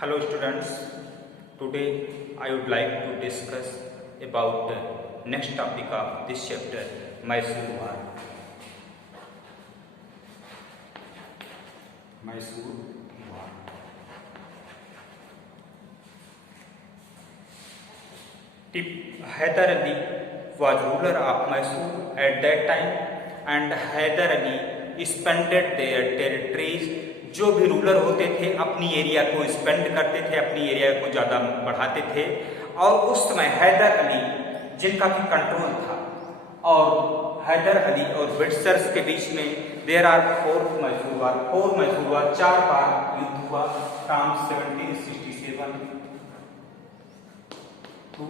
Hello students, today I would like to discuss about the next topic of this chapter, Mysore War. Mysore War. Hyder Ali was ruler of Mysore at that time, and Hyder Ali expanded their territories. जो भी ruler होते थे अपनी area को expand करते थे, अपनी area को ज़्यादा बढ़ाते थे। और उस समय हैदर अली जिनका भी कंट्रोल था, और हैदर अली और ब्रिटिशर्स के बीच में देयर आर फोर मैसूर वार 4 बार युद्ध हुआ from 1767 to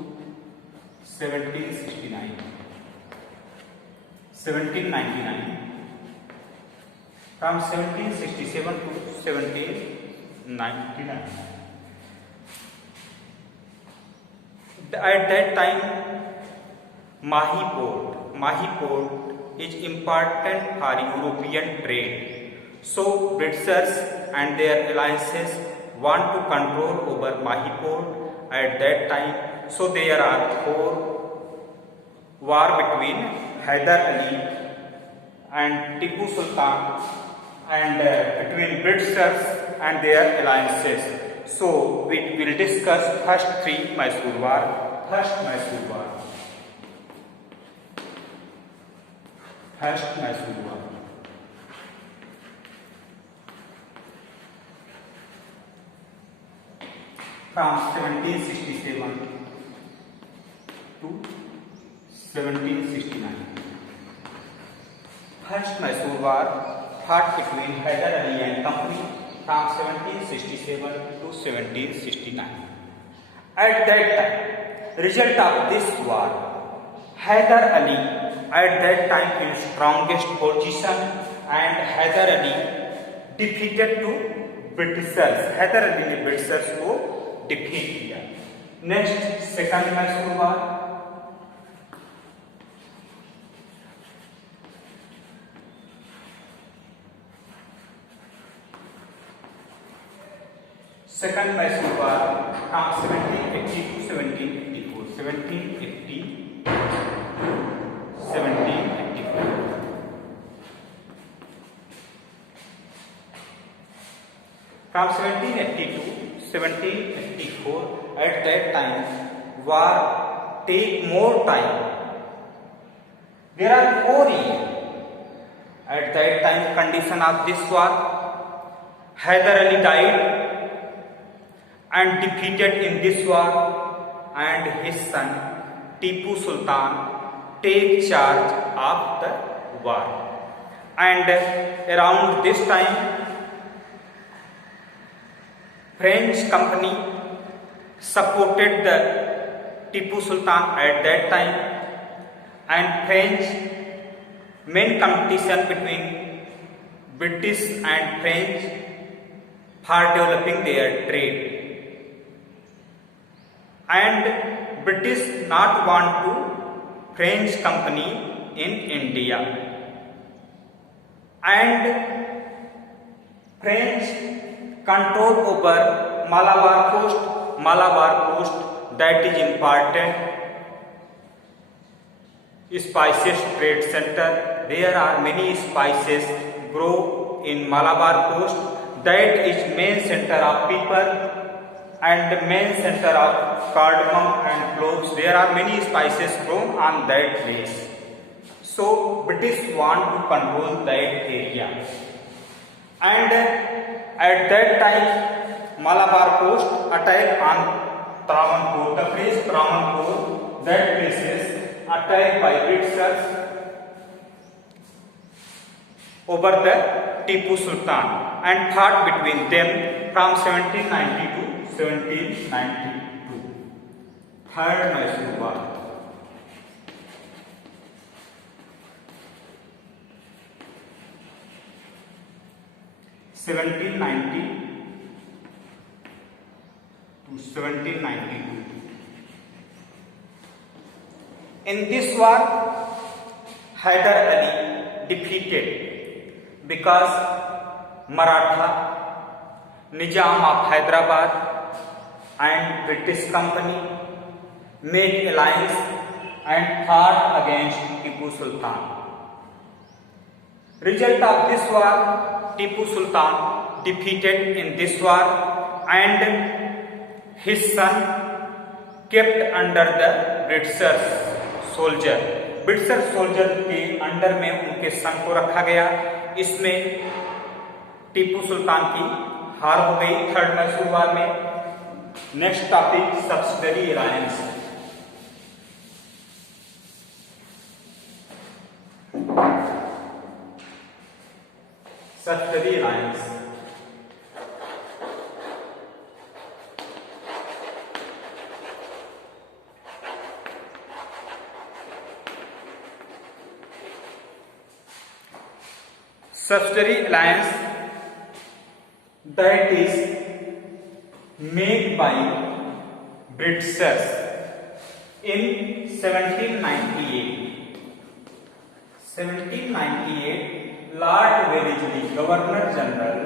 1769, 1799, from 1767 to 1799. At that time, Mahi port is important for European trade. So Britishers and their alliances want to control over Mahi port at that time. So there are 4 wars between Hyder Ali and Tipu Sultan, and between Britishers and their alliances. So we will discuss first 3 Mysore War. First Mysore War. From 1767 to 1769. First Mysore War fought between Hyder Ali and company from 1767 to 1769. At that time, result of this war, Hyder Ali at that time in strongest position, and Hyder Ali defeated to Britishers. Hyder Ali ने Britishers को defeat किया. Next second Mysore War. Second Mysore War from 1780 to 1784. 1780 to 1784. From 1780 to 1784, at that time, war take more time. There are 4 years. At that time, condition of this war, Hyder Ali died and defeated in this war, and his son Tipu Sultan take charge of the war. And around this time, French company supported the Tipu Sultan at that time, and French main competition between British and French for developing their trade. And British not want to French company in India, and French control over Malabar coast that is important spices trade center. There are many spices grow in Malabar coast. That is main center of people and the main center of cardamom and cloves. There are many spices grown on that place. So British want to control that area. And at that time, Malabar coast attack on Travancore, the French Travancore, that places attacked by Britishers over the Tipu Sultan, and fought between them from 1790 to 1792. Third Mysore War. (1790 to 1792). In this war, Hyder Ali defeated because Maratha Nizam of Hyderabad and British company made alliance and fought against Tipu Sultan. Result of this war, Tipu Sultan defeated in this war and his son kept under the Britishers soldier. Britisher soldier के under में उनके सन को रखा गया। इसमें टीपू सुल्तान की हार हो गई थर्ड मैसूर वार में। Next topic subsidiary alliance. Subsidiary alliance subsidiary alliance that is made by Britishers in 1798. 1798 Lord Wellesley, Governor General,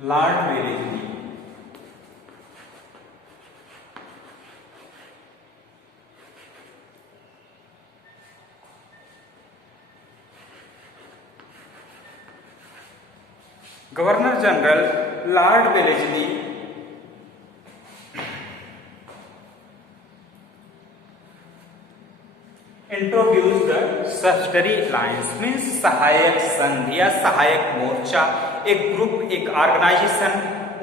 Lord Wellesley Governor General Lord Wellesley introduced the subsidiary alliance means सहायक संघ या सहायक मोर्चा। एक ग्रुप, एक organisation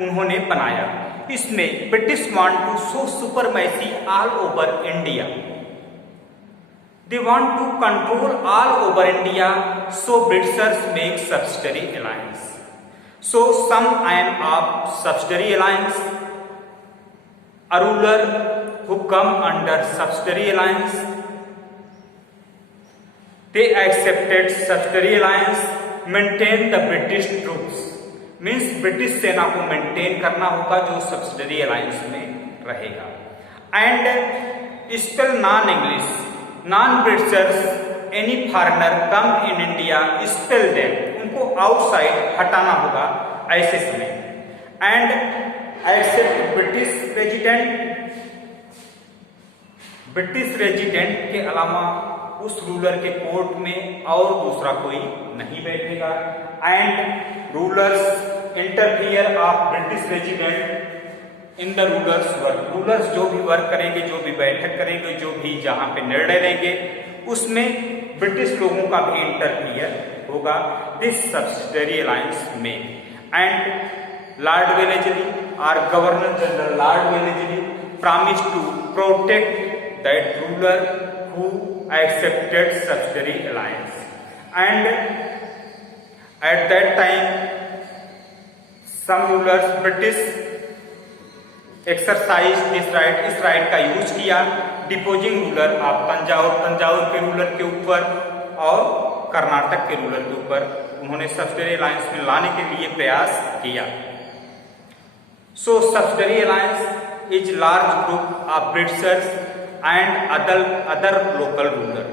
उन्होंने बनाया। इसमें British want to show supremacy all over India. They want to control all over India, so Britishers make subsidiary alliance. So some aim of subsidiary alliance, a ruler who come under subsidiary alliance, they accepted subsidiary alliance, maintain the British troops, means British सेना को maintain करना होगा जो subsidiary alliance में रहेगा। And still non-English, non-Britishers, any foreigner come in India, still them, उनको outside हटाना होगा ऐसे समय। एंड एक्सेप्ट ब्रिटिश रेजिडेंट के अलावा उस रूलर के कोर्ट में और दूसरा कोई नहीं बैठेगा। And rulers interfere of British resident in the rulers work. Rulers जो भी वर्क करेंगे, जो भी बैठक करेंगे, जो भी जहां पे निर्णय लेंगे, उसमें ब्रिटिश लोगों का भी इंटरफियर होगा। दिस सब्सिडियरी अलायंस में एंड लॉर्ड वेलेस्ली और governor general Lord Wellesley promise to protect that ruler who accepted subsidiary alliance. And at that time some rulers British exercise this right, इस right का use किया deposing ruler of Thanjavur के ruler के ऊपर और कर्नाटक के ruler के ऊपर उन्होंने सब्सिडियरी अलायंस में लाने के लिए प्रयास किया। So subsidiary alliance is large group of Britishers and other local ruler.